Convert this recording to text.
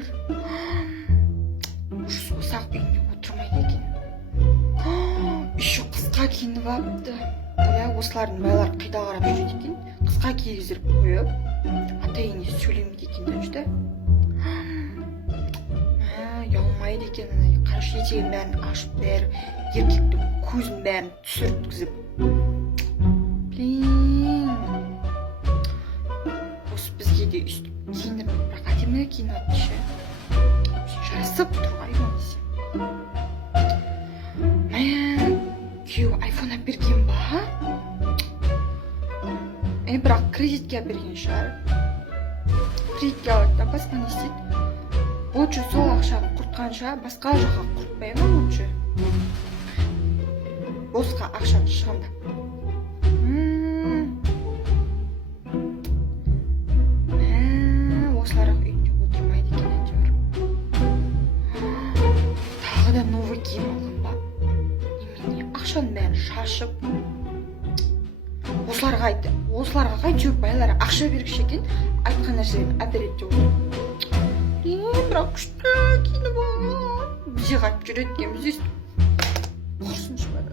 көр. Уж ұсақ үйінде отырмайды екен. Еще қысқа киініп алыпты. Иә, осылардың байлар қайда қарап жүреді екен. Қысқа кигіздіріп қойып, ата-енесі сөйлемейді екен да. Ұялмайды екен. Қарашы, етегін бәрін ашып, бәрі еркектің көзін бәрін түсірткізіп. Блин. Осы бізге де үстіп киіндіріп, бірақ әдемі киініп атты ше. Жарасып тұрғай ма десем. Күйеуі айфон әперген ба? Бірақ кредитке әперген шығар. Кредитке алады да басқа не істейді? Лучше сол ақшаны құртқанша басқа жаққа құртпай ма лучше? Босқа ақшаны шығындап. Осыларақ үйінде отырмайды екен әйтеуір. Тағы да новый киім алған ба? Немене ақшаның бәрін шашып. Осыларға қайтеуір байлары ақша бергіш екен, айтқан нәрсені әпереді деп отыр. Бірақ күшті киініп алған. Бізде қайтып жүреді екен, бізде құрсын шығады.